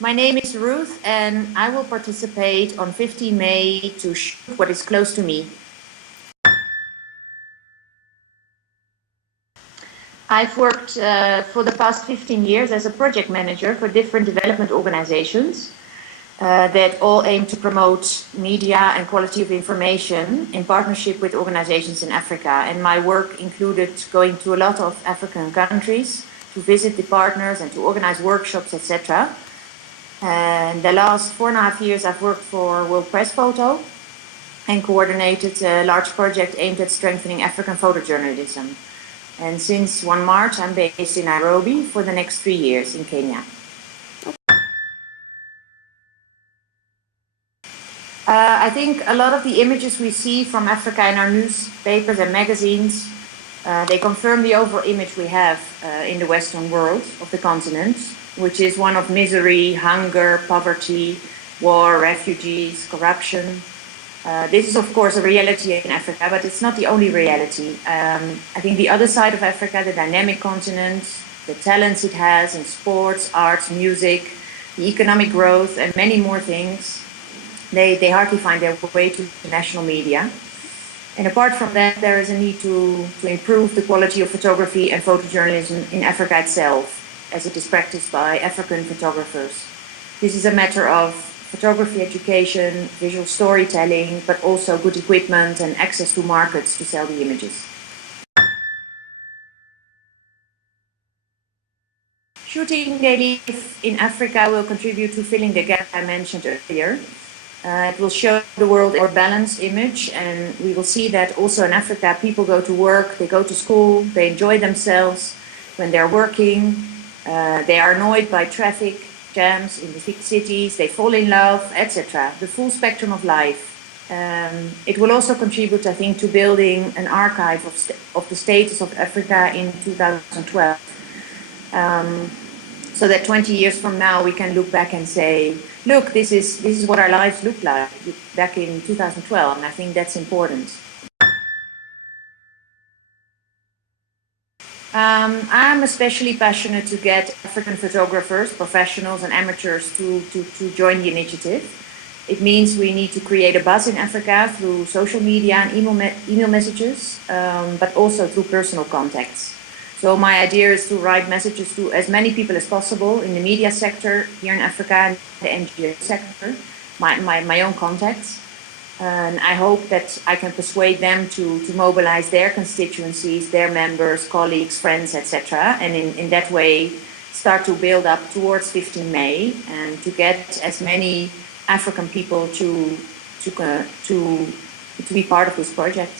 My name is Ruth, and I will participate on 15 May to shoot what is close to me. I've worked for the past 15 years as a project manager for different development organizations that all aim to promote media and quality of information in partnership with organizations in Africa. And my work included going to a lot of African countries to visit the partners and to organize workshops, etc. And the last 4.5 years I've worked for World Press Photo and coordinated a large project aimed at strengthening African photojournalism. And since 1 March, I'm based in Nairobi for the next 3 years in Kenya. I think a lot of the images we see from Africa in our newspapers and magazines, they confirm the overall image we have in the Western world of the continent, which is one of misery, hunger, poverty, war, refugees, corruption. This is, of course, a reality in Africa, but it's not the only reality. I think the other side of Africa, the dynamic continent, the talents it has in sports, arts, music, the economic growth, and many more things, they hardly find their way to the national media. And apart from that, there is a need to improve the quality of photography and photojournalism in Africa itself, as it is practiced by African photographers. This is a matter of photography education, visual storytelling, but also good equipment and access to markets to sell the images. Shooting daily in Africa will contribute to filling the gap I mentioned earlier. It will show the world a more balanced image, and we will see that also in Africa people go to work, they go to school, they enjoy themselves when they're working, they are annoyed by traffic jams in the big cities, they fall in love, etc. The full spectrum of life. It will also contribute, I think, to building an archive of the status of Africa in 2012. So that 20 years from now we can look back and say, look, this is what our lives looked like back in 2012, and I think that's important. I'm especially passionate to get African photographers, professionals and amateurs to join the initiative. It means we need to create a buzz in Africa through social media and email messages, but also through personal contacts. So my idea is to write messages to as many people as possible in the media sector here in Africa and the NGO sector, my own contacts. And I hope that I can persuade them to mobilize their constituencies, their members, colleagues, friends, etc. And in that way start to build up towards 15 May and to get as many African people to be part of this project.